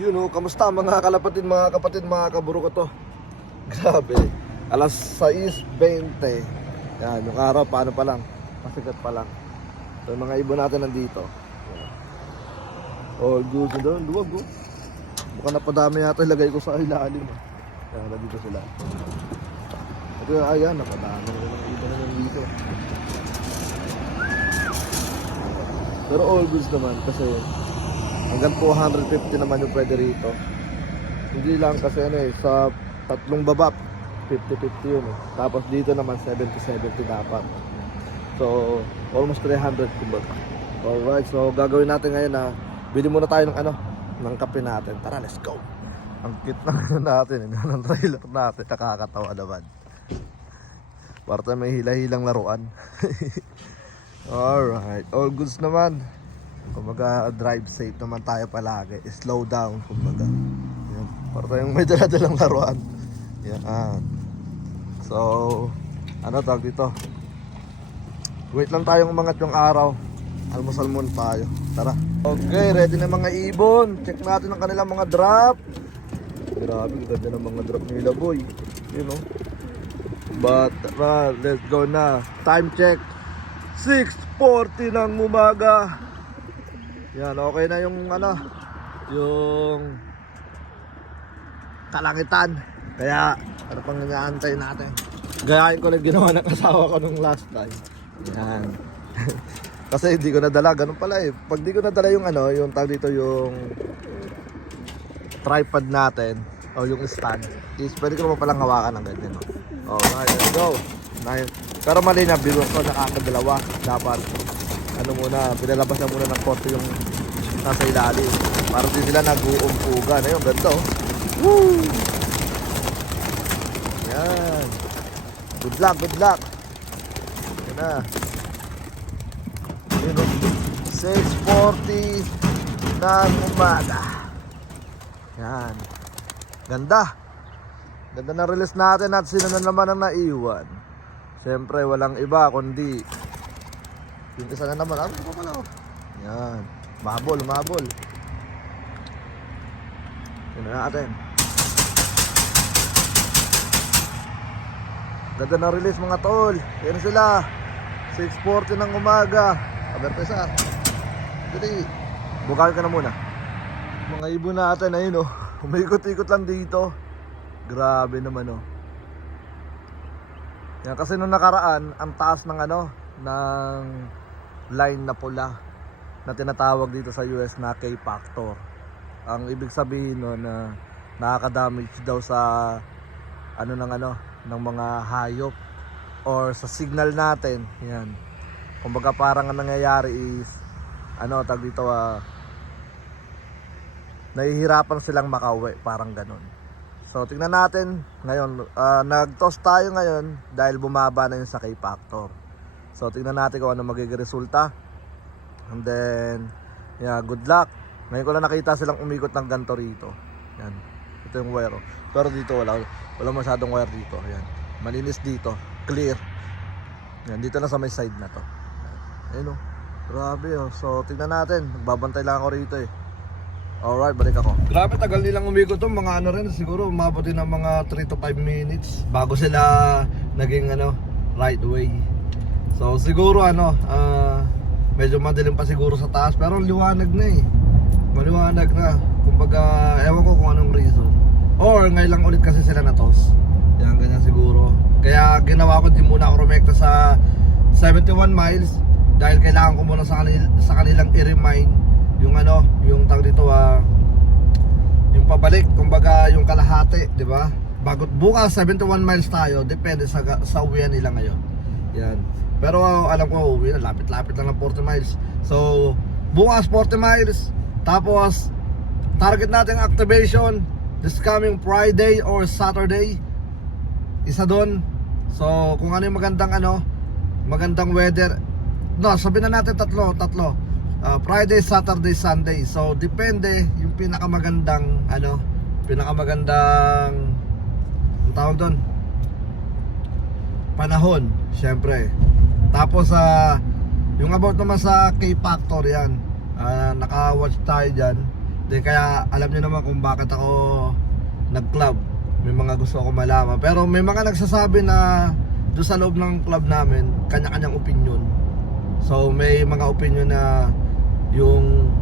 Yun oh, kamusta mga kalapatid, mga kapatid, mga kaburo ko to. Grabe. Alas 6.20. Yan, yung araw, paano pa lang? Masigat pa lang. So, yung mga ibon natin nandito. Yan. Oh, good doon. Luwag, oh. Mukhang napadami yata ilagay ko sa ilalim. ah. Yan, nandito sila. Ito yung, ayan, napadami na ng ibon na nandito. Pero all goods naman kasi hanggang 250 naman yung pwede rito. Hindi lang kasi ano eh, sa tatlong baba, 50-50 yun eh. Tapos dito naman 70-70 dapat. So, almost 300 kumbaga. Alright, so gagawin natin ngayon na bili muna tayo ng ano, ng kape natin. Tara, let's go! Ang cute na natin, eh, ng trailer natin, nakakatawa naman. Para may hila-hilang laruan. Alright, all goods naman. Kumbaga, drive safe naman tayo palagi. Slow down, kumbaga. Yan. Para tayong may daladalang laruan. Yan. So, ano tawag dito? Wait lang tayong umangat yung araw. Almusal muna tayo. Tara. Okay, ready na mga ibon. Check natin ang kanilang mga drop. Grabe, ganda ng mga drop nila, boy. You know? But, tara, let's go na. Time check. 6.40 ng umaga. Yan, okay na yung ano, yung kalangitan. Kaya, ano pang inaantay natin? Gayahin ko lang ginawa ng asawa ko nung last time. Yan. Kasi hindi ko nadala, ganun pala eh. Pag di ko nadala yung ano, yung tag dito yung tripod natin o yung stand is pwede ko naman palang hawakan ng ganyan. No? Alright, let's go. Nine. Pero mali na, bigo ko nakakadalawa. Dapat, ano muna, pinalabas na muna ng konti yung nasa ilalim. Para di sila nag-uumpugan. Ayun, ganda oh. Woo! Yan. Good luck, good luck. Yan na. Yun oh. 6.40 ng umaga. Yan. Ganda. Ganda na release natin at sino na naman ang naiwan. Siyempre, walang iba kundi yung isa na naman. Ano pa pala? oh? Yan. Mabol, mabol. Na natin. Ganda na release mga tol. Yan sila. 6.40 ng umaga. Aberte sa. Dali. Bukain ka na muna. Mga ibon natin, ayun oh. Umikot-ikot lang dito. Grabe naman oh. Yan kasi nung nakaraan, ang taas ng ano, ng line na pula na tinatawag dito sa US na K-factor. Ang ibig sabihin no na nakaka-damage daw sa ano ng ano ng mga hayop or sa signal natin. Yan. Kumbaga parang ang nangyayari is ano tag dito ah nahihirapan silang makauwi, parang ganun. So tingnan natin ngayon, ah, nag-toss tayo ngayon dahil bumaba na yung sa K-Factor. So tingnan natin kung ano magiging resulta. And then, yeah, good luck. Ngayon ko lang nakita silang umikot ng ganito rito. Yan. Ito yung wire. Pero dito wala. Wala masyadong wire dito. Yan. Malinis dito. Clear. Yan. Dito na sa may side na to. Ayun oh. Grabe oh. So tingnan natin. Nagbabantay lang ako rito eh. Alright, balik ako. Grabe, tagal nilang umikot to. Mga ano rin, siguro umabot din ng mga 3 to 5 minutes bago sila naging ano, right way. So siguro ano, ah, medyo madilim pa siguro sa taas pero liwanag na eh. Maliwanag na. Kumbaga, ewan ko kung anong reason. Or ngayon lang ulit kasi sila natos. Yan, ganyan siguro. Kaya ginawa ko, di muna ako rumekta sa 71 miles dahil kailangan ko muna sa, kanil, sa kanilang i-remind yung ano, yung tag dito ah, yung pabalik, kumbaga yung kalahati, di ba? Bago bukas 71 miles tayo, depende sa sa uwian nila ngayon. Yan. Pero ah, alam ko uwi lapit-lapit lang ng 40 miles. So, bukas 40 miles, tapos target natin activation this coming Friday or Saturday. Isa doon. So, kung ano yung magandang ano, magandang weather. No, sabihin na natin tatlo, tatlo. Ah, Friday, Saturday, Sunday. So, depende yung pinakamagandang ano, pinakamagandang ang tawag doon. Panahon, syempre. Tapos sa yung about naman sa K-Factor yan. Ah, naka-watch tayo diyan. Di, kaya alam niyo naman kung bakit ako nag-club. May mga gusto ako malaman. Pero may mga nagsasabi na doon sa loob ng club namin, kanya-kanyang opinion. So may mga opinion na yung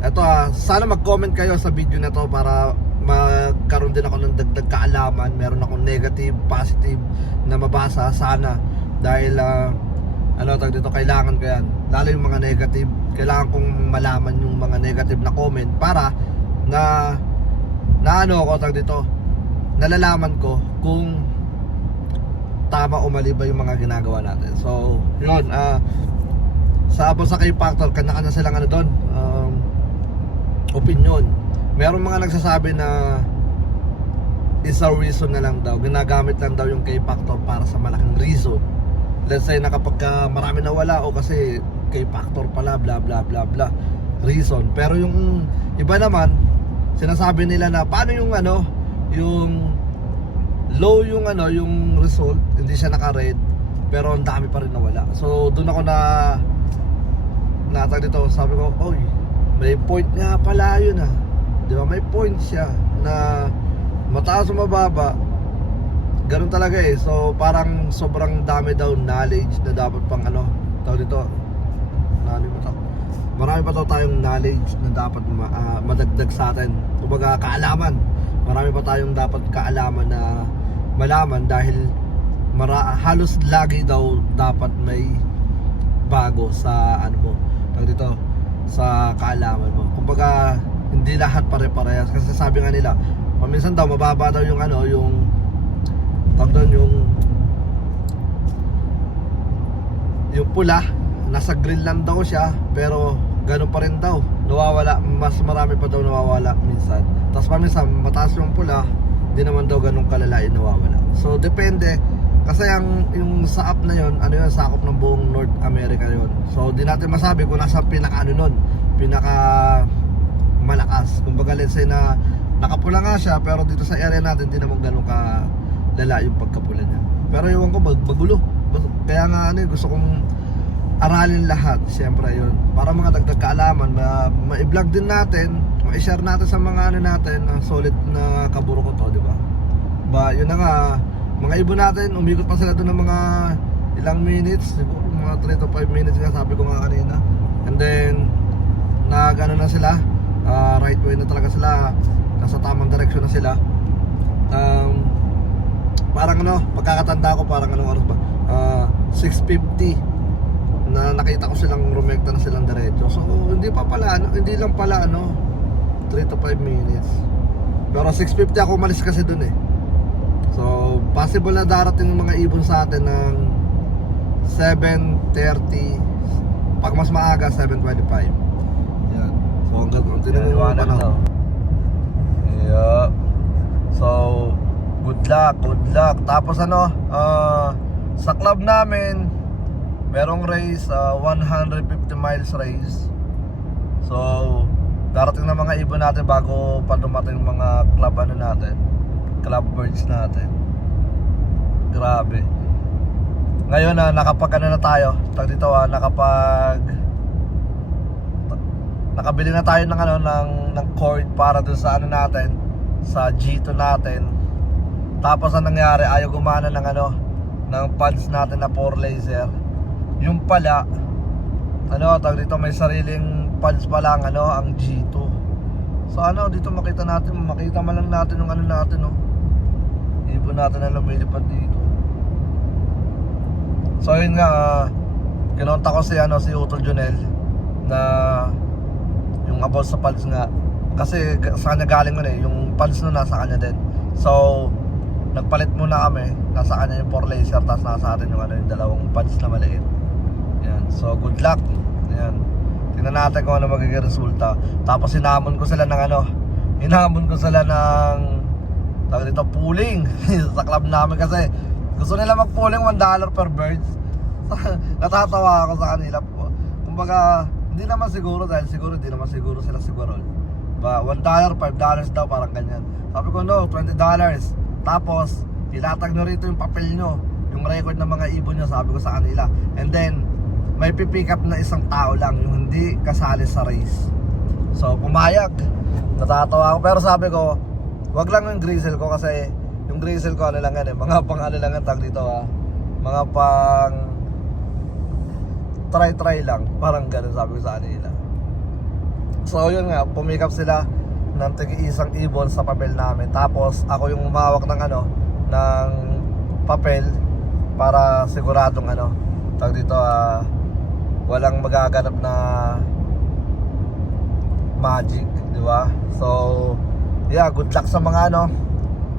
eto ah, sana mag-comment kayo sa video na to para magkaroon din ako ng dagdag kaalaman. Meron akong negative, positive na mabasa sana dahil ah, ano tag dito kailangan ko yan. Lalo yung mga negative, kailangan kong malaman yung mga negative na comment para na na ano ako tag dito nalalaman ko kung tama o mali ba yung mga ginagawa natin. So, yun, ah sa Abo sa K-Factor, kanya-kanya silang ano doon, um, opinion. Meron mga nagsasabi na isa reason na lang daw, ginagamit lang daw yung K-Factor para sa malaking reason. Let's say na kapag ka marami nawala o kasi K-Factor pala, bla bla bla bla, reason. Pero yung iba naman, sinasabi nila na paano yung ano, yung low yung ano, yung result, hindi siya naka-red, pero ang dami pa rin nawala. So doon ako na natag dito, sabi ko, oy, may point nga pala yun ah. Di ba? May point siya na mataas o mababa. Ganun talaga eh. So parang sobrang dami daw knowledge na dapat pang ano, tawag dito, nalimutan ko. Marami pa daw tayong knowledge na dapat ma- ah, madagdag sa atin. Kumbaga kaalaman. Marami pa tayong dapat kaalaman na malaman dahil mara- halos lagi daw dapat may bago sa ano mo tawag dito sa kaalaman mo kumbaga hindi lahat pare-parehas. Kasi sabi nga nila paminsan daw mababa daw yung ano yung tawag yung yung pula. Nasa grill lang daw siya pero ganun pa rin daw. Nawawala mas marami pa daw nawawala minsan. Tapos paminsan mataas yung pula hindi naman daw ganun kalala yung nawawala. So depende. Kasi ang yung sa app na yon ano yun sakop ng buong North America yon so di natin masabi kung nasa pinaka ano nun pinaka malakas. Kumbaga let's say na nakapula nga siya pero dito sa area natin di naman ganun ka lala yung pagkapula niya. Pero iwan ko mag magulo. Kaya nga ano gusto kong aralin lahat siyempre yun. Para mga dagdag kaalaman ma ma-vlog din natin ma-share natin sa mga ano natin ang solid na kaburo ko to di ba? Ba yun na nga mga ibon natin umikot pa sila doon ng mga ilang minutes siguro mga 3 to 5 minutes nga sabi ko nga kanina. And then nag ano na sila ah, right way na talaga sila. Nasa tamang direction na sila. Um, parang ano pagkakatanda ko parang anong oras ba? Ah, 6.50 na nakita ko silang rumekta na silang diretso. So hindi pa pala ano, hindi lang pala ano 3 to 5 minutes. Pero 6.50 ako umalis kasi dun eh. So, possible na darating yung mga ibon sa atin ng 7.30 Pag mas maaga, 7.25 Hanggang ang tinanong mo pa na Yeah. So, good luck, good luck. Tapos ano, ah, sa club namin Merong race, ah, 150 miles race. So, darating na mga ibon natin bago pa dumating mga club ano natin club birds natin. Grabe. Ngayon na nakapag ano na tayo, tag dito ah, nakapag nakabili na tayo ng ano ng ng cord para dun sa ano natin, sa G2 natin. Tapos ang nangyari, ayaw gumana ng ano ng pads natin na 4 laser. Yung pala ano, tag dito may sariling pads pa lang ano, ang G2. So ano, dito makita natin, makita man lang natin yung ano natin, no. Ibon natin na lumilipad dito. So yun nga, uh, kinonta ko si ano si Utol Junel na about sa pads nga kasi sa kanya galing nun eh, yung pads nun nasa kanya din. So nagpalit muna kami, nasa kanya yung 4 laser tapos nasa atin yung ano yung dalawang pads na maliit. Yan. So good luck. Yan. Tingnan natin kung ano magiging resulta. Tapos hinamon ko sila ng ano, hinamon ko sila ng tawag dito pooling sa club namin kasi gusto nila mag-pooling 1 dollar per birds. Natatawa ako sa kanila. Kumbaga, hindi naman siguro dahil siguro hindi naman siguro sila siguro. Ba, 1 dollar, 5 dollars daw parang ganyan. Sabi ko no, 20 dollars. Tapos, ilatag nyo rito yung papel nyo, yung record ng mga ibon nyo, sabi ko sa kanila. And then, may pipick up na isang tao lang, yung hindi kasali sa race. So, pumayag. Natatawa ako. Pero sabi ko, wag lang yung grizzle ko kasi yung grizzle ko ano lang yan eh. Mga pang ano lang ang tag dito ha. Mga pang try-try lang. Parang ganun sabi ko sa kanila. So yun nga, pumikap sila ng tig-isang ibon sa papel namin. Tapos ako yung umawak ng ano, ng papel para siguradong ano, tag dito ah, walang magaganap na magic, di ba? So, yeah, good luck sa mga ano,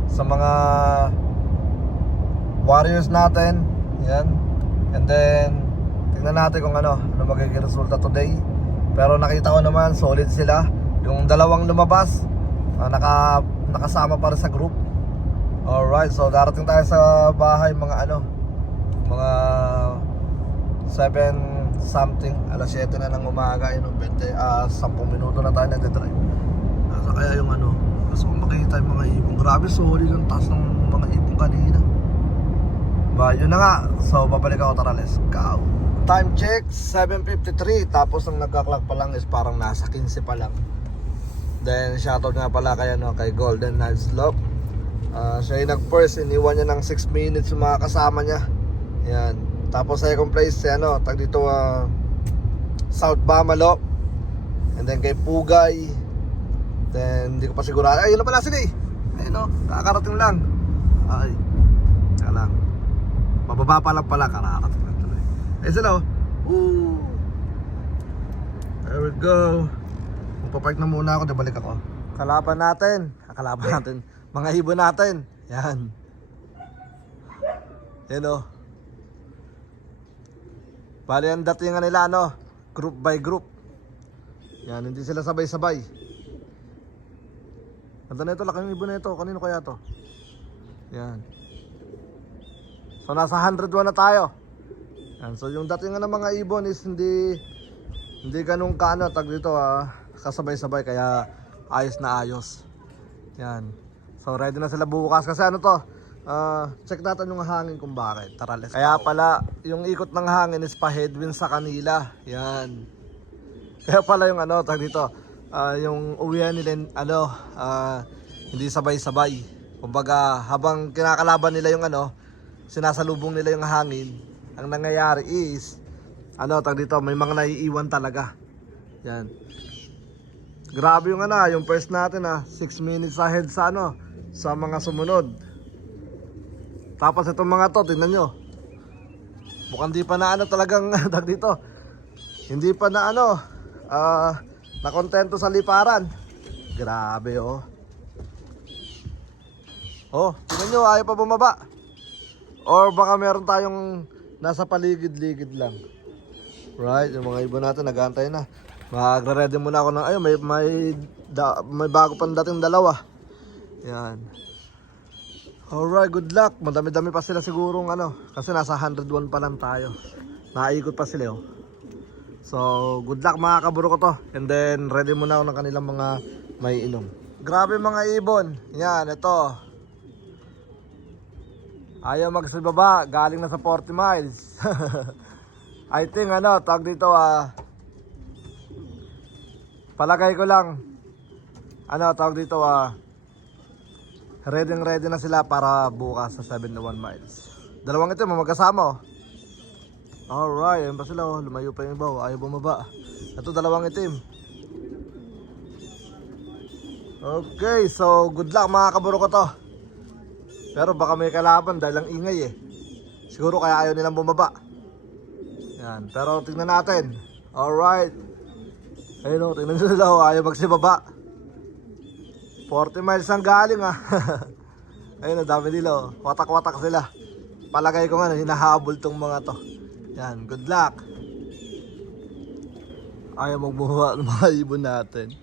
sa mga warriors natin. Yan. And then, tingnan natin kung ano, ano magiging resulta today. Pero nakita ko naman, solid sila. Yung dalawang lumabas, ah, naka, nakasama pa rin sa group. Alright, so darating tayo sa bahay mga ano, mga 7 something, alas 7 na ng umaga, yun, 20, ah 10 minuto na tayo nagdadrive. Nasa kaya yung ano, gusto kong makita yung mga ibon. Grabe, solid yung taas ng mga ibon kanina. Ba, yun na nga. So, babalik ako, tara, let's go. Time check, 7.53. Tapos ang nagka-clock pa lang is parang nasa 15 pa lang. Then, shoutout nga pala kay, ano, kay Golden Knives Love. Ah, siya yung nag-first, iniwan niya ng 6 minutes yung mga kasama niya. Yan. Tapos second place, si ano, tag dito, ah, South Bamalo. And then kay Pugay. Then, hindi ko pa sigurado. Ay, yun pala sila eh. Ayun o, kakarating lang. Ay, teka lang. Pa lang pala, kakarating Ayun sila o. Ooh. There we go. Magpapark na muna ako, balik ako. Kalaban natin. Kalaban natin. Mga ibon natin. Yan. Yan o. Bali ang datingan nila ano, group by group. Yan, hindi sila sabay-sabay. Ganda na ito, laki ng ibon na ito. Kanino kaya to? Yan. So nasa 101 na tayo. Yan, so yung datingan ng mga ibon is hindi hindi ganun kaano tag dito ah, kasabay-sabay kaya ayos na ayos. Yan. So ready na sila bukas kasi ano to? ah, check natin yung hangin kung bakit. Tara, let's Kaya pala, yung ikot ng hangin is pa headwind sa kanila. Yan. Kaya pala yung ano, tag dito, ah, yung uwihan nila, ano, ah, hindi sabay-sabay. Kumbaga, habang kinakalaban nila yung ano, sinasalubong nila yung hangin, ang nangyayari is, ano, tag dito, may mga naiiwan talaga. Yan. Grabe yung ano, yung first natin ah, 6 minutes ahead sa ano, sa mga sumunod. Tapos itong mga to, tingnan nyo. Mukhang di pa na ano talagang tag dito. Hindi pa na ano, ah, nakontento sa liparan. Grabe oh. Oh, tingnan nyo, ayaw pa bumaba. Or baka meron tayong nasa paligid-ligid lang. Right, yung mga ibon natin nag-aantay na. Magre-ready muna ako ng ayun, may may da, may bago pang dating dalawa. Yan. Alright, good luck. Madami-dami pa sila sigurong ano, kasi nasa 101 pa lang tayo. Naikot pa sila oh. So, good luck mga kaburo ko to. And then, ready muna ako ng kanilang mga may inom. Grabe mga ibon. Yan, ito. Ayaw magsibaba, galing na sa 40 miles. I think ano, tag dito ah. palagay ko lang. Ano, tawag dito ah. Ready ready na sila para bukas sa 71 miles. Dalawang ito, magkasama oh. Alright, ayun pa sila oh. Lumayo pa yung iba oh. Ayaw bumaba. Ito dalawang itim. Okay, so good luck mga kaburo ko to. Pero baka may kalaban dahil ang ingay eh. Siguro kaya ayaw nilang bumaba. Yan, pero tingnan natin. Alright. Ayun o, tingnan sila oh. Ayaw magsibaba. 40 miles ang galing ah. Ayun, ang dami nila oh. Watak-watak sila. Palagay ko nga, hinahabol tong mga to. Yan, good luck. Ayaw magbuha ng mga ibon natin.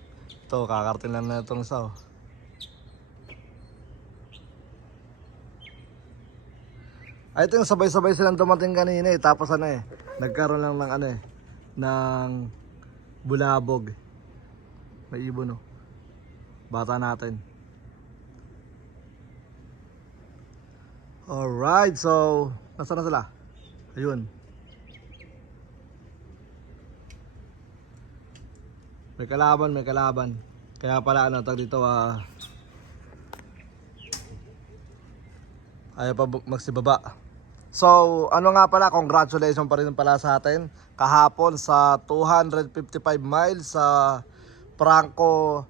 Ito, kakartin lang na itong isa oh. I think sabay-sabay silang dumating kanina eh. Tapos ano eh, nagkaroon lang ng ano eh, ng bulabog. May ibon oh. Bata natin. Alright, so, nasaan na sila? Ayun. May kalaban, may kalaban. Kaya pala ano, tag dito ah, ayaw pa magsibaba. So, ano nga pala, congratulations pa rin pala sa atin. Kahapon sa 255 miles sa Franco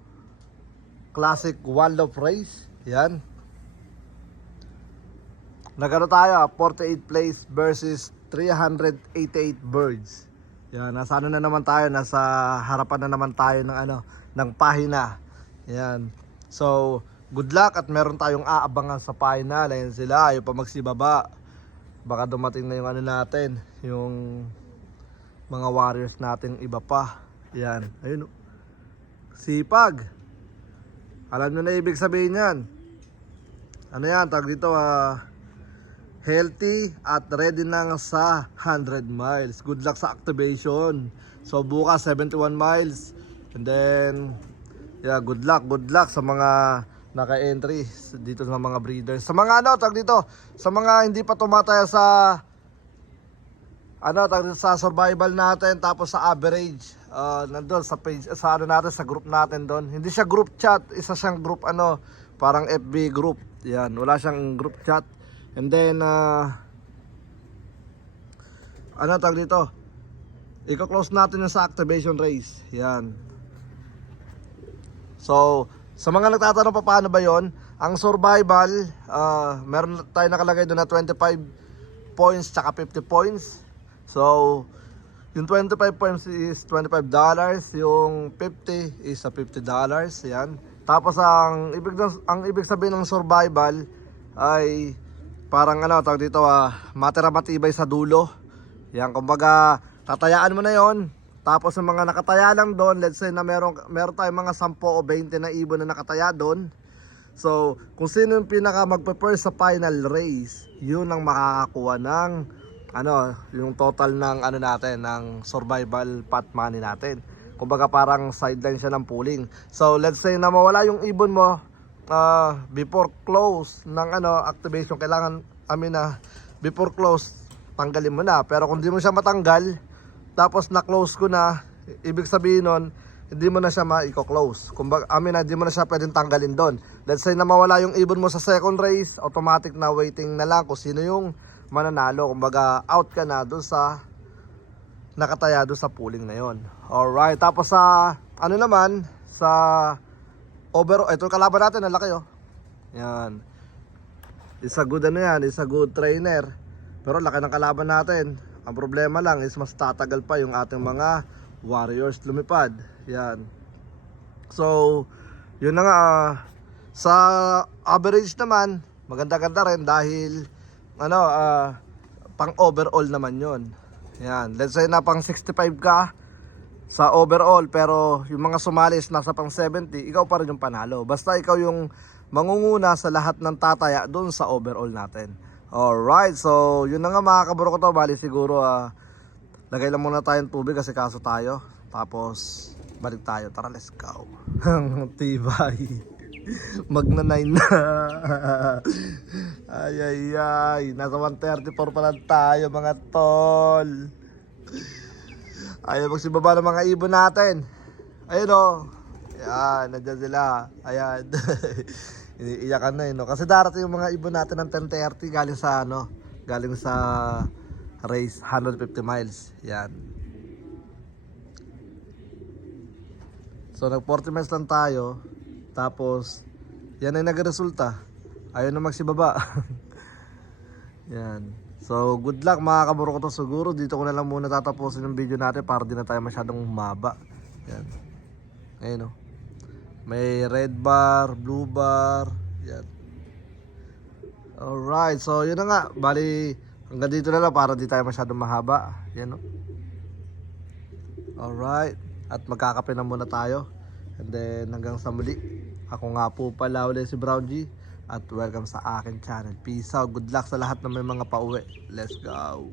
Classic One Love Race. Yan. Nagano tayo, ah, 48 place versus 388 birds. Yan, nasa ano na naman tayo, nasa harapan na naman tayo ng ano, ng pahina. Yan. So, good luck at meron tayong aabangan sa final. Ayan sila, ayaw pa magsibaba. Baka dumating na yung ano natin, yung mga warriors natin iba pa. Yan, ayun. oh. Sipag. Alam nyo na ibig sabihin yan. Ano yan, tag dito ah, healthy at ready na nga sa 100 miles. Good luck sa activation. So bukas 71 miles. And then, yeah, good luck, good luck sa mga naka-entry dito sa mga breeders. Sa mga ano, tag dito, sa mga hindi pa tumataya sa ano, tag sa survival natin tapos sa average uh, nandun sa page sa ano natin sa group natin doon. Hindi siya group chat, isa siyang group ano, parang FB group. Yan, wala siyang group chat. And then uh, ano tag dito? Iko-close natin yung sa activation race. Yan. So, sa mga nagtatanong pa paano ba 'yon? Ang survival, ah, meron tayo nakalagay doon na 25 points tsaka 50 points. So, yung 25 points is 25 dollars, yung 50 is sa 50 dollars, yan. Tapos ang ibig ng- ang ibig sabihin ng survival ay parang ano tawag dito ah, matira matibay sa dulo. Yan kumbaga tatayaan mo na 'yon. Tapos yung mga nakataya lang doon, let's say na meron meron tayong mga 10 o 20 na ibon na nakataya doon. So, kung sino yung pinaka magpe-first sa final race, yun ang makakakuha ng ano, yung total ng ano natin, ng survival pot money natin. Kumbaga parang sideline siya ng pooling. So, let's say na mawala yung ibon mo ah, before close ng ano activation, kailangan amin na before close tanggalin mo na. Pero kung di mo siya matanggal, tapos na-close ko na, ibig sabihin nun, hindi mo na siya ma-close. Kumbaga, amin na, hindi mo na siya pwedeng tanggalin doon. Let's say na mawala yung ibon mo sa second race, automatic na waiting na lang kung sino yung mananalo. Kumbaga, out ka na doon sa nakataya doon sa pooling na yon. Alright, tapos sa, ano naman, sa overall, ito kalaban natin, ang laki oh. Yan. Is a good ano yan, is a good trainer. Pero laki ng kalaban natin. Ang problema lang is mas tatagal pa yung ating mga warriors lumipad. Yan. So, yun na nga. ah, sa average naman, maganda-ganda rin dahil ano, ah, pang overall naman yun. Yan. Let's say na pang 65 ka sa overall pero yung mga sumali is nasa pang 70, ikaw pa rin yung panalo. Basta ikaw yung mangunguna sa lahat ng tataya doon sa overall natin. Alright, so yun na nga mga kaburo ko to. Bali siguro ah, lagay lang muna tayong tubig kasi kaso tayo. Tapos balik tayo. Tara, let's go. Ang tibay. Magna 9 na. ay ay ay. Nasa 134 pa lang tayo mga tol. Ayaw magsibaba ng mga ibon natin. Ayun o. Yan, nandiyan sila. Ayan. Iniiyakan na yun. No? Kasi darating yung mga ibon natin ng 10.30 galing sa ano, galing sa race 150 miles. Yan. So nag 40 miles lang tayo. Tapos, yan ay nagresulta. Ayaw na magsibaba. yan. So, good luck mga kaburo ko to. Siguro dito ko na lang muna tatapusin yung video natin para di na tayo masyadong humaba. Yan. Ayun o. May red bar, blue bar. Yan. Alright. So, yun na nga. Bali, hanggang dito na lang para di tayo masyadong mahaba. Yan o. Alright. At magkakape na muna tayo. And then, hanggang sa muli. Ako nga po pala ulit si Brown G. At welcome sa akin channel. Peace out. Good luck sa lahat ng may mga pauwi. Let's go.